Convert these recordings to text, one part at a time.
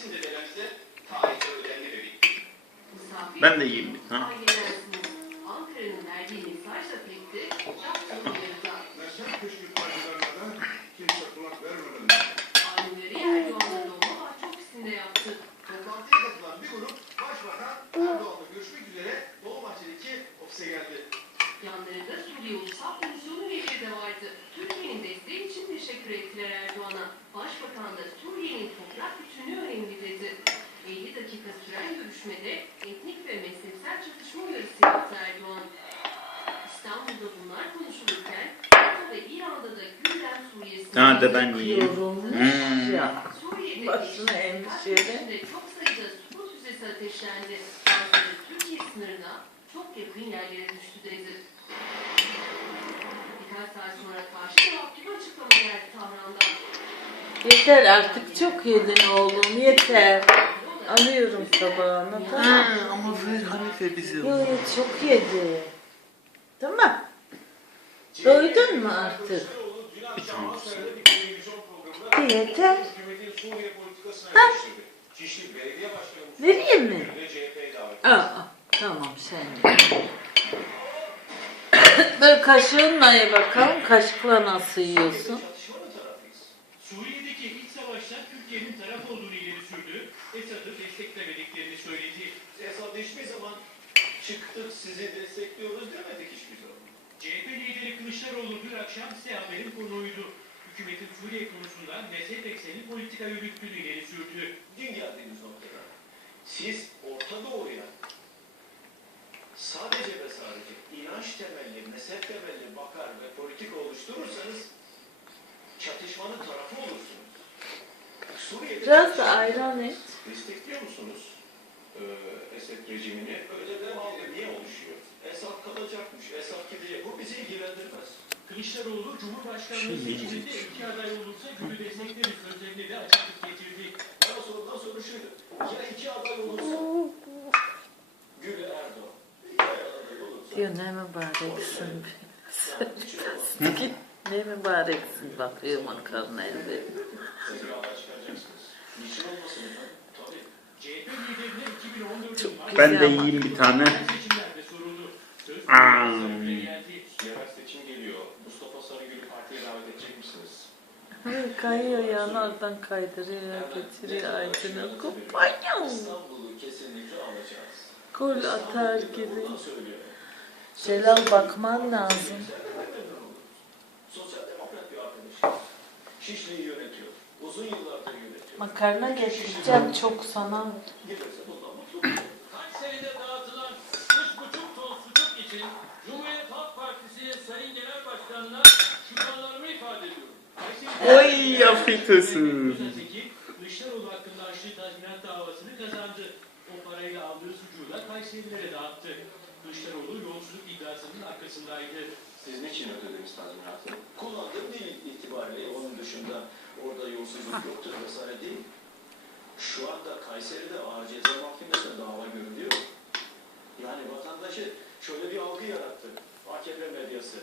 bizim dedelerimize tarihte ödenli bebek. Ben de yiyeyim bir tane. Ankara'nın verdiği mesajla birlikte yaptırımlarında. Mesela kışkırtmacılarına da kimse kulak vermeden. Aileleri Erdoğan'ın Dolma Bahçe ofisinde yaptı. Toplantıya katılan bir grup Başbakan Erdoğan'la görüşmek üzere Dolmabahçe'deki ofise geldi. Yanlarında Suriye Ulusal Komisyonu üyeleri de vardı. Türkiye'nin desteği için teşekkür ettiler Erdoğan'a. Başbakan da Suriye'nin toprak bütünlüğü önemli dedi. 50 dakika süren görüşmede etnik ve mezhepsel çatışma uyarısı yaptı Erdoğan. İstanbul'da bunlar konuşulurken NATO ve İran'da da Gülden Suriye'sinde Ha da ben yiyeyim. Yorulmuş ya. Suriye'de Başına eğmiş yere. çok sayıda su füzesi ateşlendi. Bazıları Türkiye sınırına çok yakın yerlere düştü dedi. Birkaç saat sonra karşı taraf gibi açıklama geldi Tahran'dan. Yeter artık, çok yedin oğlum, yeter. Alıyorum tabağını, tamam. Ama Hanife bizi. Yo, çok yedi. Tamam. Doydun mu artık? Bir tanesi. Yeter. Ha? Vereyim mi? Aa, tamam sen. Böyle kaşığınla ye bakalım. Kaşıkla nasıl yiyorsun? Suriye'deki iç savaşta Türkiye'nin taraf olduğunu ileri sürdü. Esad'ı desteklemediklerini söyledi. Esad hiçbir zaman çıktık sizi destekliyoruz demedik hiçbir zaman. CHP lideri Kılıçdaroğlu dün akşam size haberin konuğuydu. Hükümetin Suriye konusunda mezhep eksenli politika yürüttüğünü ileri sürdü. Dün geldiğimiz noktada siz Orta Doğu'ya sadece ve sadece inanç temelli, mezhep temelli bakar ve politika oluşturursanız çatışmanın tarafı olursunuz. Suriye'de Biraz da ayran et. destekliyor musunuz Esed rejimini? Öyle bir algı niye oluşuyor? Esad kalacakmış, Esad gidecek. Bu bizi ilgilendirmez. Kılıçdaroğlu Cumhurbaşkanlığı seçiminde iki aday olursa Gül'ü destekleriz sözlerine de açıklık getirdi. Bana sorulan soru şuydu. Ya iki aday olursa Gül Erdoğan. İki aday olursa. Diyor ne mübareksin. Ne mübareksin bakıyor makarnaya benim. Siz bir aday çıkaracaksınız. Niçin olmasın efendim? Tabii. CHP liderine 2014 Çok yılında Ben de yiyeyim bir tane. seçimlerde soruldu. Söz geldi. Yerel seçim geliyor. Mustafa Sarıgül'ü partiye davet edecek misiniz? Kayıyor yani, oradan kaydırıyor, getiriyor Aydın'ı. Kupanyam. İstanbul'u kesinlikle alacağız. Gol atar gibi. Bunu söylüyorum. Celal bakman lazım. Sosyal demokrat bir arkadaşım. Şişli'yi yönetiyor. Uzun yıllardır yönetiyor. Makarna getireceğim çok sana. Gelirse bundan mutlu. Kayseri'de dağıtılan 3,5 ton sucuk için Cumhuriyet Halk Partisi Sayın Genel Başkanı'na şükranlarımı ifade ediyorum. Oy, afiyet olsun. Kılıçdaroğlu hakkında açtığı tazminat davasını kazandı. O parayla aldığı sucuğu da Kayserililere dağıttı. Kılıçdaroğlu yolsuzluk iddiasının arkasındaydı. Siz niçin ödediniz tazminatı? Kullandığım dil itibariyle onun dışında orada yolsuzluk yoktur vesaire değil. Şu anda Kayseri'de Ağır Ceza Mahkemesi'ne dava görülüyor. Yani vatandaşı şöyle bir algı yarattı. AKP medyası.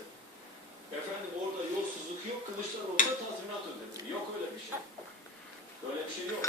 Efendim orada yolsuzluk yok, Kılıçdaroğlu da tazminat ödedi. Yok öyle bir şey. Öyle bir şey yok.